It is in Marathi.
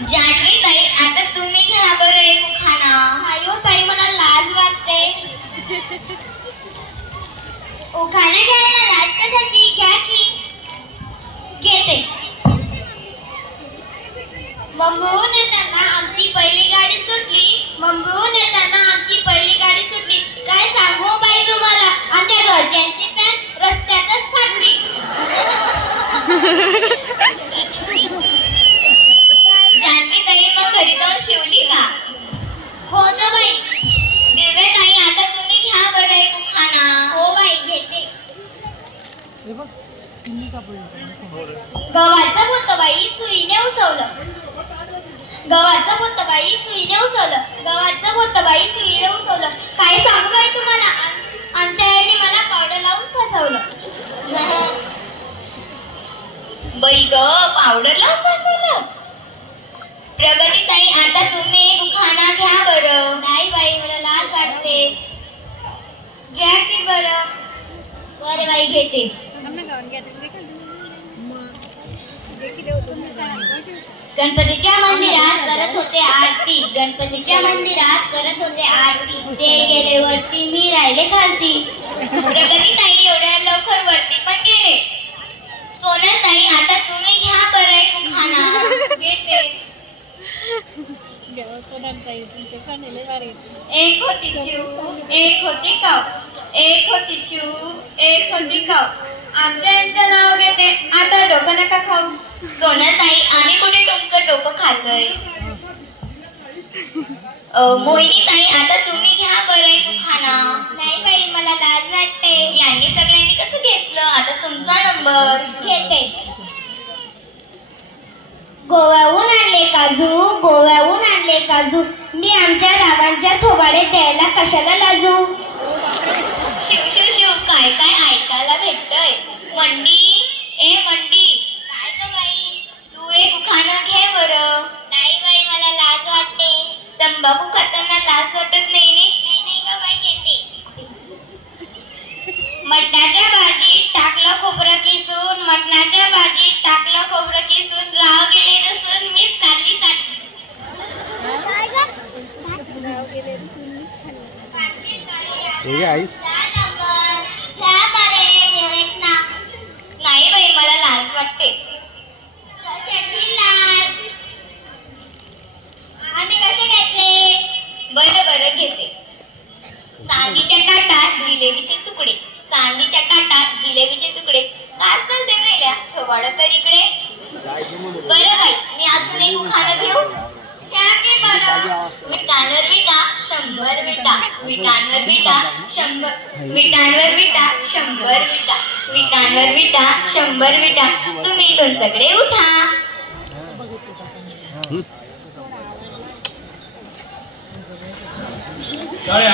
जानवी ताई, आता तुम्ही घ्या बरं एक उखाणा. नाही हो ताई, मला लाज वाटते. उखाणे घ्यायला लाज कशाची? घ्या की. घेते. मुंबईहून येताना आमची पहिली गाडी सुटली. मुंबईहून येताना आमची पहिली गाडी सुटली. काय सांगू बाई तुम्हाला, आमच्या घरच्यांची पॅन्ट रस्त्यातच फाटली. जानवी ताई, मग घरी जाऊन शिवली का? हो ग बाई. दिव्या ताई, आता तुम्ही घ्या बरं एक उखाणा. हो बाई, घेते. गव्हाचं पोतं सुईने उसवलं. गव्हाचं पोतं सुईने उसवलं. गव्हाचं पोतं सुईने उसवलं. काय सांगू बाई तुम्हाला, आमच्या आईने मला पावडर लावून फसवलं. बाई ग, पावडर लावून फसवलं. प्रगती ताई, आता तुम्ही एक उखाणा घ्या बरं. नाही बाई, मला लाज वाटते. घ्या की बरं. बरं बाई, घेते. गणपतीच्या मंदिरात करत होते आरती. गणपतीच्या मंदिरात करत होते आरती. ते गेले वरती, मी राहिले खालती. प्रगती ताई एवढ्या लवकर वरती पण गेले. सोनल ताई, आता तुम्ही घ्या बरं एक उखाणा. घेते. एक होती चिऊ, एक होती काऊ. एक होती चिऊ, एक होती काऊ. आमच्या यांचं नाव घेते, आता डोकं नका खाऊ. सोनल ताई, आम्ही कुठे तुमचं डोकं खातोय. मोहिनी ताई, आता तुम्ही घ्या बरं एक उखाणा. नाही बाई, मला लाज वाटते. यांनी सगळ्यांनी कसं घेतलं, आता तुमचा नंबर. घेते. गोव्याहून आणले काजू, गोव्याहून आणले काजू. मी आमच्या रावांच्या थोबाडे द्यायला कशाला लाजू. शिव शिव शिव, काय काय ऐकायला भेटतंय. मंडी, ए मंडी. काय ग बाई? तू एक उखाणं घे बरं. नाही बाई, मला लाज वाटते. तंबाखू खाताना लाज वाटत नाही नी? नाही ग बाई, घेते. मटणाच्या भाजीत टाकलं खोबरं किसून. मटणाच्या भाजीत टाकलं खोबरं किसून. राव गेले रसून, मीच खाल्ली चाटली. जा नंबर. घ्या बरे एक ना. नाही बाई, मला लाज वाटते. कशाची लाज? आम्ही कसे घेतले? बरं बरं, घेते. चांदीच्या ताटात जिलेबीचे तुकडे. चांदीच्या ताटात जिलेबीचे तुकडे. काय करते मेल्या, थोबाडं तर इकडे. बरं बाई, मी अजून एक उखाणं घेऊ. घ्या की बरं. विटांवर विटा, 100 विटा. विटांवर विटा, 100. विटांवर विटा, 100 विटा. विटांवर विटा, 100 विटा. तुम्ही इथून सगळे उठा. काय